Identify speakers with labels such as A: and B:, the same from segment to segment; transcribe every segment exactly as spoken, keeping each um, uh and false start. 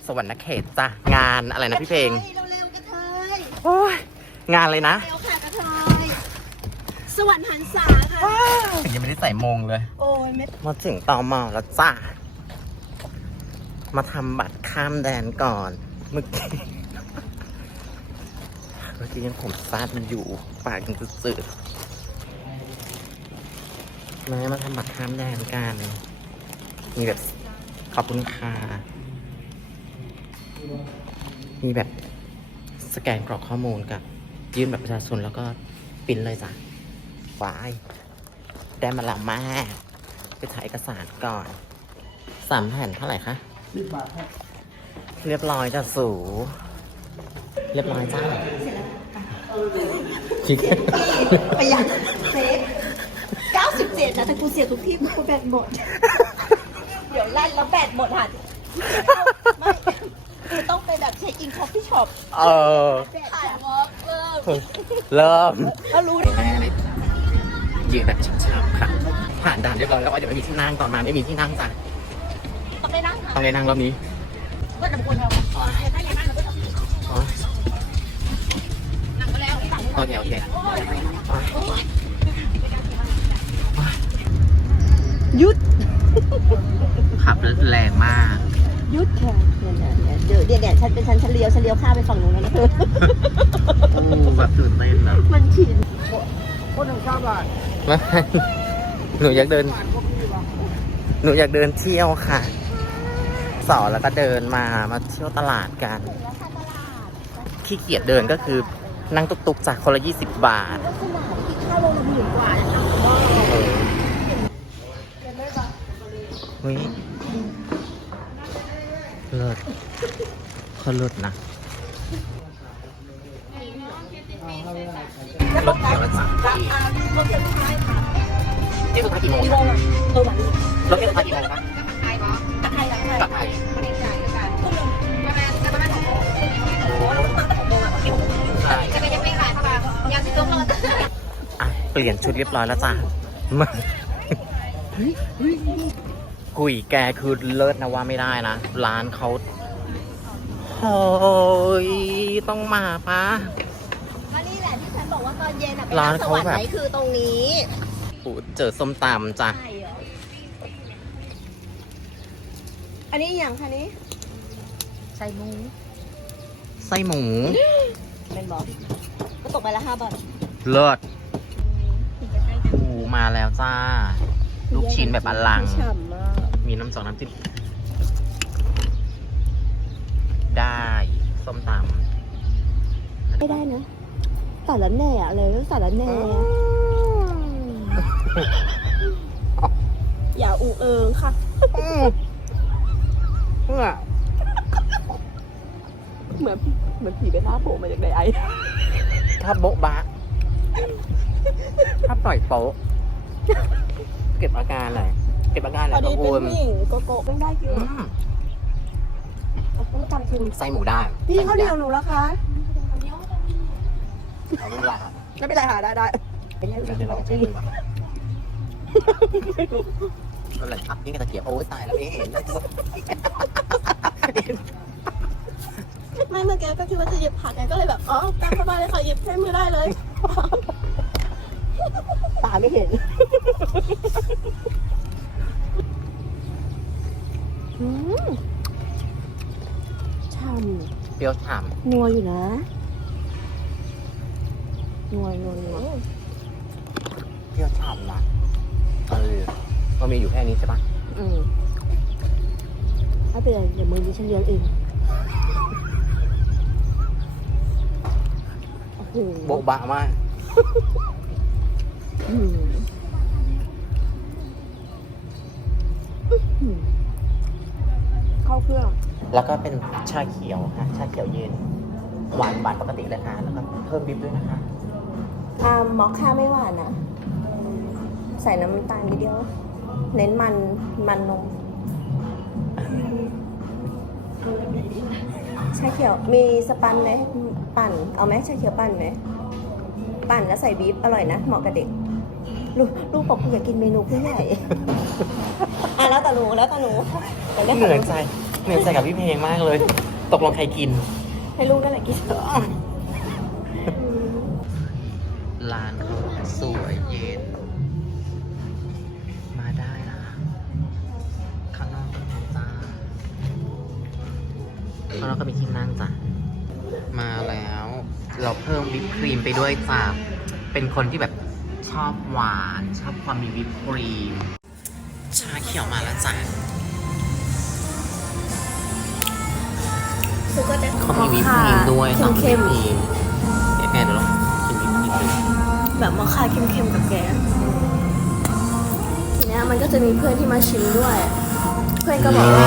A: สวรรณเขตจ้ะงานอะไรนะพี่เพลง
B: เร็วๆกระเทย
A: โอ้ยงานเลยนะ
B: เร็วค่ะกระเทยสวรรค์หันษาค่ะ
A: ยังไม่ได้ใส่มงเลย
B: โอ้ยเม็ด
A: มาถึงตมแล้วจ้ามาทำบัตรข้ามแดนก่อนเมื่อกี้เมื่อกี้ยังผมสั้นอยู่ปากยังจืดๆมามาทำบัตรข้ามแดนกันมีแบบขอบคุณค่ะมีแบบสแกนกรอกข้อมูลกับยื่นแบบประชาชนแล้วก็ปริ้นเลยจ้ะวายได้มาแล้วมากไปถ่ายเอกสารก่อนสามแผ่นเท่าไหร่คะสิบบาทครับเรียบร้อยจ้ะสูเรียบร้อยจ้าคิด
B: ประหยัดเซฟเก้าสิบเจ็ดนะแต่กูเสียทุกที่กูแบตหมด เดี๋ยวลั่นแล้วแบตหมดหันไม่กูต้องไปแบบเช็คอินคอฟฟี่ช็อป
A: เออ
B: ขายวอล์กเริ่ม
A: เริ่ม
B: ก็รู้ดิ
A: ยืนแบบชับๆค่ะ ผ่านด่านเรียบร้อยแล้วว่าเดี๋ยวไม่มีที่นั่งตอนมาไม่มีที่นั่งจ้ะ
B: ต้องได้นั่ง
A: ต้องเลยนั่งรอบนี้
B: ก็นำคนเราถ้าอยากนั่งเราก็ต้อง
A: อ๋อ
B: นั่งก็แล้วสั่ง
A: โอเคโอเคอ๋อ
B: ยุด
A: ขับแรงมาก
B: ยุดค่ะเนี่ยเดี๋ยวเดี๋ยวเดี๋ยวฉันเป็นฉันฉันเลี้ยวฉันเลี้ยวข้ามไปฝั่งนู้นแล้วนะเธอ
A: โอ้แบบตื่นเต้นอะ
B: มันชิน
C: คนหนึ่งข้าวบาท
A: ไม่หนูอยากเดิน หนูอยากเดินเที่ยวค่ะ สอนแล้วก็เดินมา มาเที่ยวตลาดกัน ขี้เกียจเดินก็คือนั่งตุกๆจากคนละยี่สิบบาท
B: แล้วขนาดที่ค่าลงละหมื่นกว่าจะทำว่า
A: เฮ้ยเลิศเขาเลิศนะรถเกี่ยวแล้วจ้ะที่
B: รถเที่ยวท้ายค่ะ
A: นี่คือกี่โมง
B: กี่โมงอ่ะเออวันนี้
A: รถเกี่ยวกี่โมงครับ
B: ตะไคร้ตะไคร้
A: กลับไทย
B: ทุ่มหนึ่งประมาณประมาณหกโมงโอ้โหเราต้องตั้งแต่หกโมงอ่ะกี่โมง
A: ใช่
B: จะไปยังไม่ขายเข้ามายังจะต้องรอ
A: อ่ะเปลี่ยนชุดเรียบร้อยแล้วจ้ะมากุยแกคือเลิศนะว่าไม่ได้นะ ร้านเขาโอ้ยต้องมาปะ
B: ก็นี่แหละที่ฉันบอกว่าตอนเย็นอ่ะ
A: ร้านเขาแบบ
B: ไหนคือตรงนี้
A: ปูเจอส้มตำจ้ะ
B: ใช่เหรออันนี้อย่างคะนี้ใส่หมู
A: ไส้หมู
B: เป็นบอสก็ตกไปละห้าบาท
A: เลิศปูมาแล้วจ้า ลูกชิ้นแบบอลัง
B: ฉ่ำมาก
A: มีน้ำสองน้ำจิ้มได้ส้มต
B: ไม่ได้นะสารแหน่อะไรก็สารแหน่อย่าอูเอิงค่ะ
A: ำเพื่อ
B: เหมือนเหมือนผีไปล่าโผล่มาจากในไอ
A: ถ้าโบ๊ะบะถ้าปล่อยโป๊ะเก็บอาการหน่อยเก็บอาการห
B: พ
A: น่อ
B: อย ดี
A: พระ
B: เป็น
A: คุณ
B: ผู้หญิงโกโก้ไม่ได้กิน
A: อืม
B: ต้องจำคือ
A: ไส้หมูได้
B: พี่เขาเดียวหนูแล้วคะ
A: เอาไม่เป็นไร
B: ไม่เป็นไรค่ะได้ได้เป็นยังไง
A: เดี๋ยวเราจะชิมอะไรครับนี่กระเทียมโอ้ยตายแล้วไม่เห็น
B: ไม่เมื่อกี้ก็คิดว่าจะหยิบผักไงก็เลยแบบอ๋อตามสบายเลยค่ะหยิบใช้มือได้เลยตาไม่เห็นอืมช่
A: เปรี้ยวฉ่
B: ำนัวอยู่นะนัวนัวนัว
A: ำเปรี้ยวฉ่ำนะเออมันมีอยู่แค่นี้ใช่ปะ
B: อืมไม่เป็นไรเดี๋ยวมือดิฉันเลี้ยงเองโอ้โห
A: โบ๊ะบะมาก
B: อืมอืมเข้าเครื่อง
A: แล้วก็เป็นชาเขียวค่ะ ชาเขียวเย็น หวานหวานปกติเลยค่ะ แล้วก็เพิ่มบิบด้วยนะคะ
B: อ่ามอคค่าไม่หวานนะ ใส่น้ำตาลนิดเดียว เน้นมันมันนมชาเขียวมีสปันไหมปั่น เอาไหมชาเขียวปั่นไหมปั่นแล้วใส่บีบอร่อยนะ เหมาะกับเด็ก ลูกลูกบอกกูอยากกินเมนูผู้ใหญ่ อ่ะแล้วแต่หนูแล้วแต่หนูแต่ไม่ข
A: เหนื่อยใจเหนื่อยใจกับพี่เพลงมากเลย ตกลงใครกิน
B: ให้ลูกนั่นแหละกิน
A: ร้านเขาสวยเย็น มาได้นะคะข้างนอกก็มีจ้าข้างนอกก็มีที่นั่งจ้ะ มาแล้ว เราเพิ่มวิปครีมไปด้วยจ้ะ เป็นคนที่แบบชอบหวาน ชอบความมีวิปครีม ชาเขียวมาแล้วจ้ะ
B: คือก็จะ
A: เขามีวิปครีมด้วยสองวิปค
B: เข้ม
A: รีมเดี๋ยวแกเดี๋ยวลองกินวิปครีมดู
B: ๆแบบมอคค่าเข้มๆกับแกทีเนี้ยมันก็จะมีเพื่อนที่มาชิมด้วย เพื่อนก็บอกว่า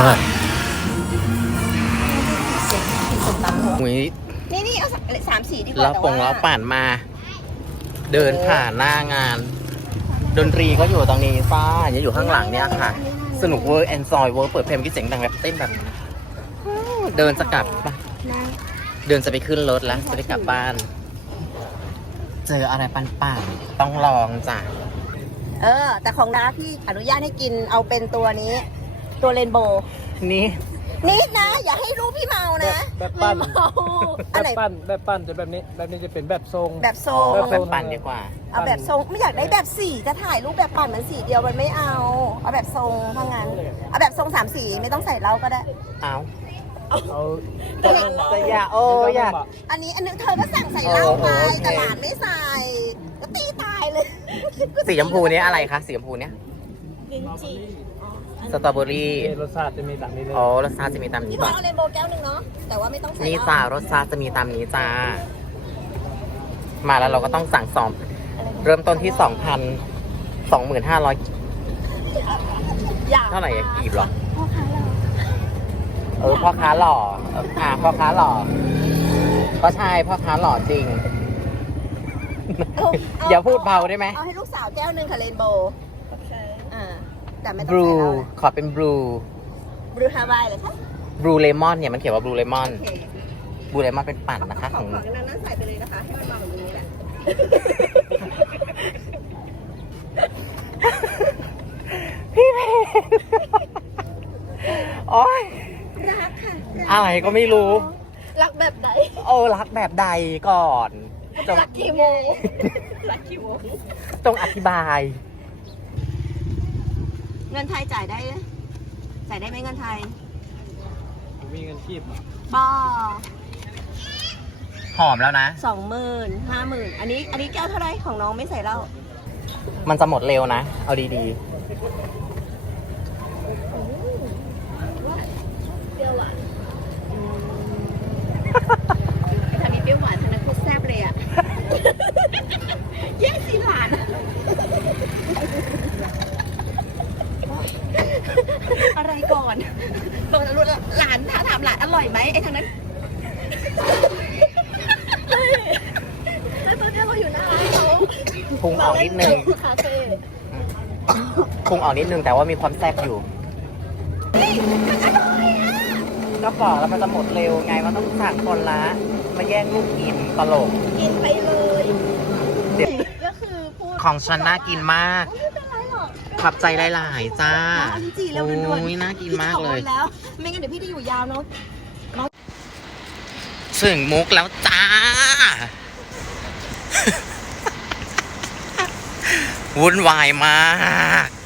B: เสียงกินส้มตำโห
A: อุ้ย
B: นี่นี่เอาสามสีดีกว่า
A: แล้วปงแล้วป่านมา เดินผ่านหน้างาน ดนตรีก็อยู่ตรงนี้ฟ้าอย่าอยู่ข้างหลังเนี่ยค่ะ สนุกเวอร์แอนซอยเวอร์เปิดเพลงกิเสียงดังแบบเต้นแบบนี้เดินจะกลับปะ
B: ได้
A: เดินจะไปขึ้นรถแล้วจะได้กลับบ้าน เจออะไรปันๆต้องลองจ้ะ
B: เออ แต่ของน้าพี่อนุญาตให้กินเอาเป็นตัวนี้ ตัวเรนโบว์
A: นี่
B: นิดนะ อย่าให้ลูกพี่เมานะ
C: แบบปั้น
B: ไม่เมา
C: แบ
B: อัน
C: บ
B: ไหน
C: ปั้นแบบปั้นจะแบบนี้ แบบนี้จะเป็นแบบทรง
B: แบบทรง
A: เอาแบบปั่นดีกว่า
B: เอาแบบทรงไม่อยากได้แบบสีจะถ่ายรูปแบบปั่นมันสีเดียวมันไม่เอา เอาแบบทรงเท่านั้นเอาแบบทรงสามสีไม่ต้องใส่เหล้าก็ได้
A: เอา
C: เอา
A: จะจะอยากโอ้อยาก
B: อันนี้อันนึงเธอก็สั่งใส่เหล้าไป
A: เออโอเค
B: แต่หลานไม่ใส่ก็ตีตายเลย
A: สีชมพูเนี้ยอะไรคะสีชมพูเนี้ย
B: ลิ้นจี่
A: สตรอเบอรี่
C: รสชาติจะมีแบบนี้เลย
A: อ๋อรสชาติจะมีตามนี้
B: พี่บอ
A: ป่ะ
B: ลเอาเรนโบว์แก้วหนึ่งเนาะแต่ว่าไม่ต้องใส่
A: นี่
B: เหล้า
A: จ้ารสชาติจะมีตามนี้จ้า มาแล้วเราก็ต้องสั่งสองเริ่มต้นที่สองพันสองหมื่นห้าร้อย
B: อย่า
A: เท่าไหร่อะกีบเหรอ
B: พ่อค้าเรา
A: เออพ่อค้าหล่อเอออ่าพ่อค้าหล่อ ก็ใช่พ่อค้าหล่อจริง
B: เเ
A: อย่าพูดเบาได้ไหม
B: เอาให้ลูกสาวแก้วหนึ่งค่ะเรนโบว์อ่าแต่ไม่ต้
A: บ
B: อง
A: ลู
B: ใส่เหล้า
A: ขอเป็นบลู
B: บลูฮาวายเลยค่ะ
A: บลูเลมอนเนี่ยมันเขียนว่าบลูเลมอน
B: โอเค
A: บลูเลมอนเป็นปั่นนะคะ
B: ข
A: ข
B: อ
A: อง ง
B: ของนั้นนั้นใส่ไปเลยนะคะ ให้มันมาแบบนี้แหละ
A: พี่เพนโอ๊ย
B: รักค่ะ
A: อะไรก็ไม่รู้
B: รักแบบไหน
A: โอ้รักแบบใดก่อนจง
B: รักกี่โมงรักกี่โมง
A: จงอธิบาย
B: เงินไทยจ่ายได้ไหมจ่ายได้ไหมเงินไทย
C: มีเงินคีบ
B: บอ
A: หอมแล้วนะ
B: สองหมื่นห้าหมื่นอันนี้ อันนี้แก้วเท่าไรของน้องไม่ใส่เหล้า
A: มันจะหมดเร็วนะ เอาดี
B: เปรี้ยวหวานทางนี้เปรี้ยวหวานทางนั้นโคตรแซ่บเลยอ่ะ แย่งสีหลาน อะไรก่อนตรงนั้นหลานถ้าถามหลานอร่อยไหมไอ้ทางนั้นไม่เปิดเรื่องเราอยู่หน้าร้านเขา
A: ๆพุงออกนิดนึง
B: คาเฟ่
A: พุงออกนิดนึงแต่ว่ามีความแซ่บอยู่ ก็บอกแล้วมันจะหมดเร็วไงมันต้องสั่งคนละ มาแย่งลูกกินตลก
B: กินไปเลย
A: เดี๋ยว
B: ก็คือพูด
A: ของฉันน่ากินมาก
B: ไม่เป็นไรหรอก
A: ขอบใจหลายๆจ้า
B: เอาจริงๆแล้วด่วน
A: โอ้ยน่ากินมากเลย
B: พี่จะขอแล้ว ไม่งั้นเดี๋ยวพี่จะอยู่ยาวเนาะ
A: ถึงมุกแล้วจ้า วุ่นวายมาก